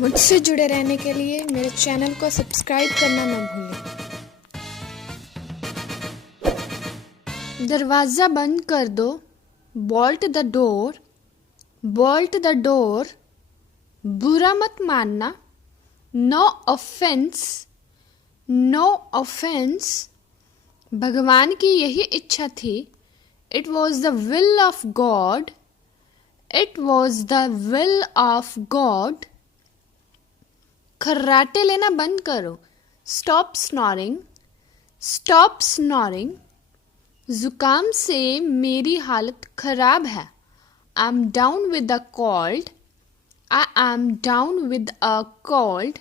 मुझसे जुड़े रहने के लिए मेरे चैनल को सब्सक्राइब करना न भूलें। दरवाज़ा बंद कर दो। Bolt the door. Bolt the door. बुरा मत मानना। No offence. No offence. भगवान की यही इच्छा थी। It was the will of God. It was the will of God. खर्राटे लेना बंद करो। Stop snoring. Stop snoring. जुकाम से मेरी हालत खराब है। I am down with a cold. I am down with a cold.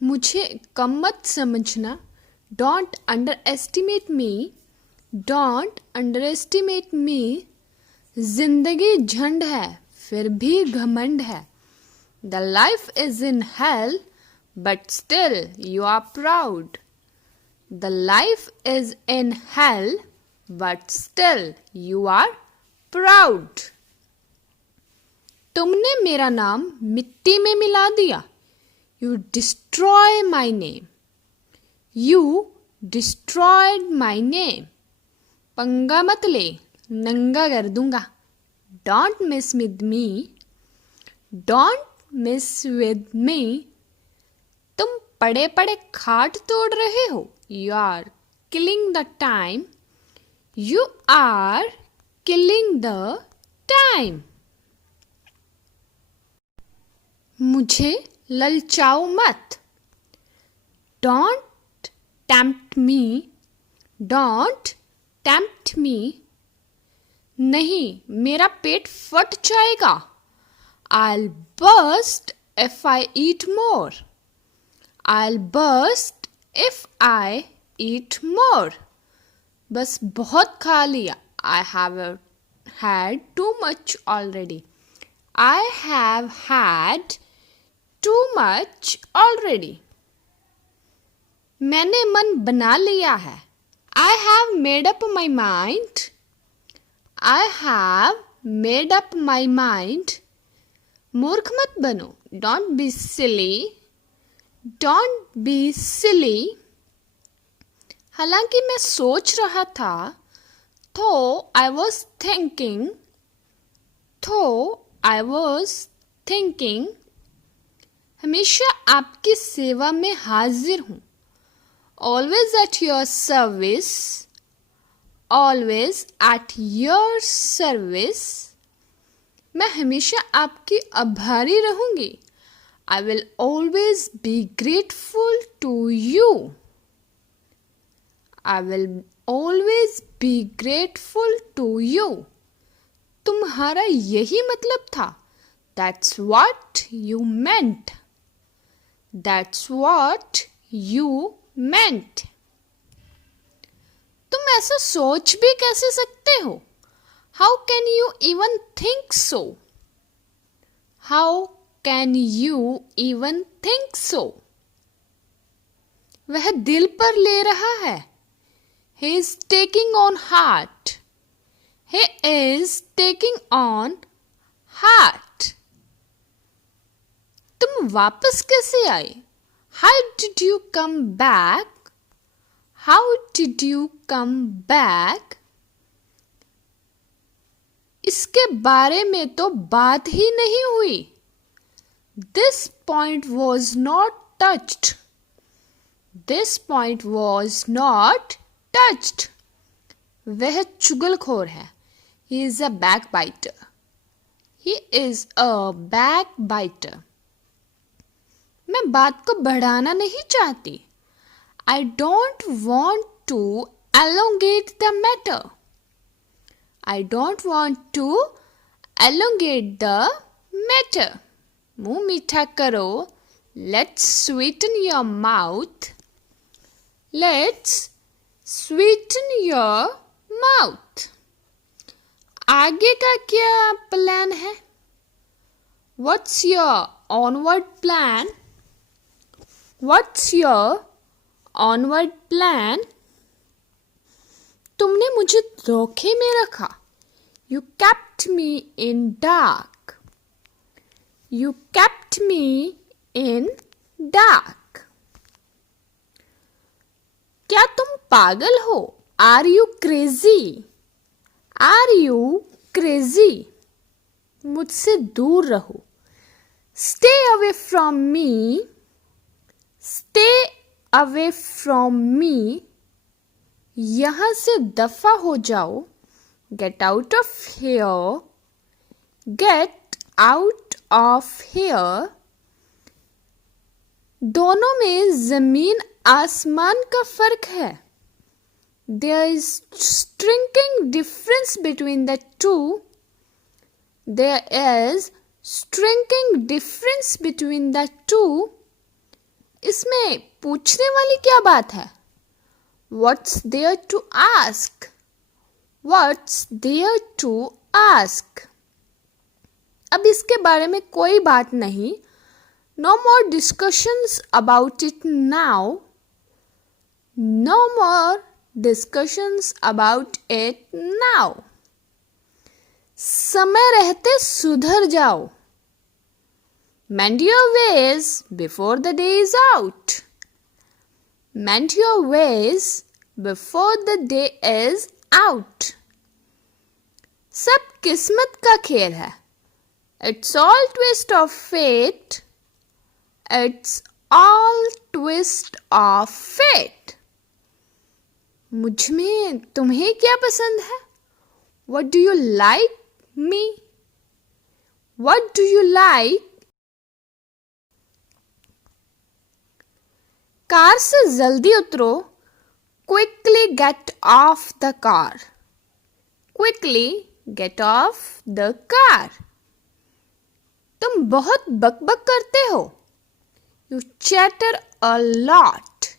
मुझे कम मत समझना। Don't underestimate me. Don't underestimate मी। जिंदगी झंड है फिर भी घमंड है। The life is in hell but still you are proud. The life is in hell, but still you are proud. तुमने मेरा नाम मिट्टी में मिला दिया। You destroy my name. You destroyed my name. पंगा मत ले, नंगा कर दूंगा। Don't mess with me. Don't mess with me. तुम पड़े पड़े खाट तोड़ रहे हो। You are killing the time. You are killing the time. मुझे ललचाओ मत। Don't tempt me. Don't tempt me. नहीं, मेरा पेट फट जाएगा। I'll burst if I eat more. I'll burst if I eat more. बस बहुत खा लिया। I have had too much already. I have had too much already. मैंने मन बना लिया है। I have made up my mind. I have made up my mind. मूर्ख मत बनो। Don't be silly. Don't be silly. हालांकि मैं सोच रहा था। Though I was thinking. Though I was thinking. हमेशा आपकी सेवा में हाजिर हूँ। Always at your service. Always at your service. मैं हमेशा आपकी आभारी रहूंगी। I will always be grateful to you. I will always be grateful to you. तुम्हारा यही मतलब था। That's what you meant. That's what you meant. तुम ऐसा सोच भी कैसे सकते हो? How can you even think so? How can you even think so? वह दिल पर ले रहा है। He is taking on heart. He is taking on heart. तुम वापस कैसे आए? How did you come back? How did you come back? इसके बारे में तो बात ही नहीं हुई। This point was not touched. This point was not touched. वह चुगलखोर है। He is a backbiter. He is a backbiter. मैं बात को बढ़ाना नहीं चाहती। I don't want to elongate the matter. I don't want to elongate the matter. मुंह मीठा करो। Let's sweeten your mouth. Let's sweeten your mouth. आगे का क्या प्लान है? What's your onward plan? What's your onward plan? तुमने मुझे धोखे में रखा। You kept me in dark. You kept me in dark. क्या तुम पागल हो? Are you crazy? Are you crazy? मुझसे दूर रहो. Stay away from me. Stay away from me. यहाँ से दफा हो जाओ. Get out of here. Get out of here. दोनों में जमीन आसमान का फर्क है. There is striking difference between the two. There is striking difference between the two. इसमें पूछने वाली क्या बात है? What's there to ask? What's there to ask? अब इसके बारे में कोई बात नहीं. No more discussions about it now. No more discussions about it now. समय रहते सुधर जाओ. Mend your ways before the day is out. Mend your ways before the day is out. सब किस्मत का खेल है. It's all twist of fate. It's all twist of fate. मुझ में तुम्हें क्या पसंद है? What do you like me? What do you like? Car से जल्दी उतरो. Quickly get off the car. Quickly get off the car. तुम बहुत बकबक करते हो. You chatter a lot.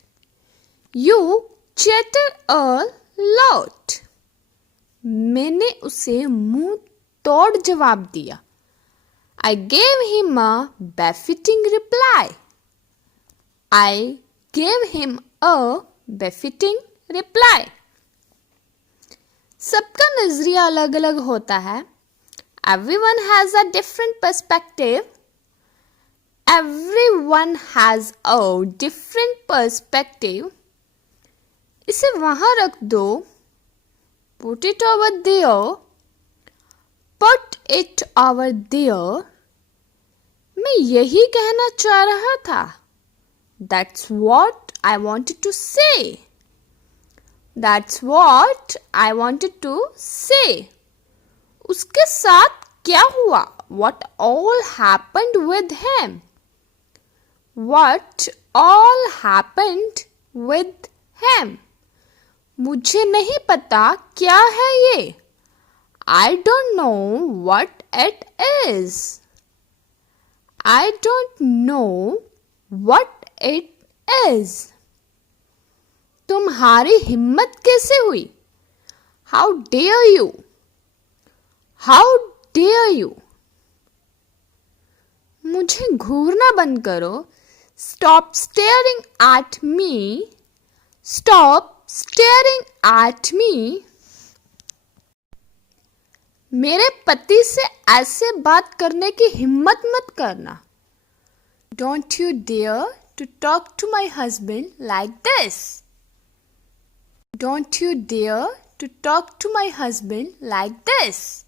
You chatter a lot. मैंने उसे मुंह तोड़ जवाब दिया. I gave him a befitting reply. I gave him a befitting reply. सबका नजरिया अलग अलग होता है. Everyone has a different perspective. Everyone has a different perspective. इसे वहां रख दो. Put it over there. Put it over there. मैं यही कहना चाह रहा था. That's what I wanted to say. That's what I wanted to say. उसके साथ क्या हुआ? What all happened with him? What all happened with him? मुझे नहीं पता क्या है ये. I don't know what it is. I don't know what it is. तुम्हारी हिम्मत कैसे हुई? How dare you? How dare you? मुझे घूरना बंद करो. Stop staring at me. Stop staring at me. मेरे पति से ऐसे बात करने की हिम्मत मत करना. Don't you dare to talk to my husband like this. Don't you dare to talk to my husband like this.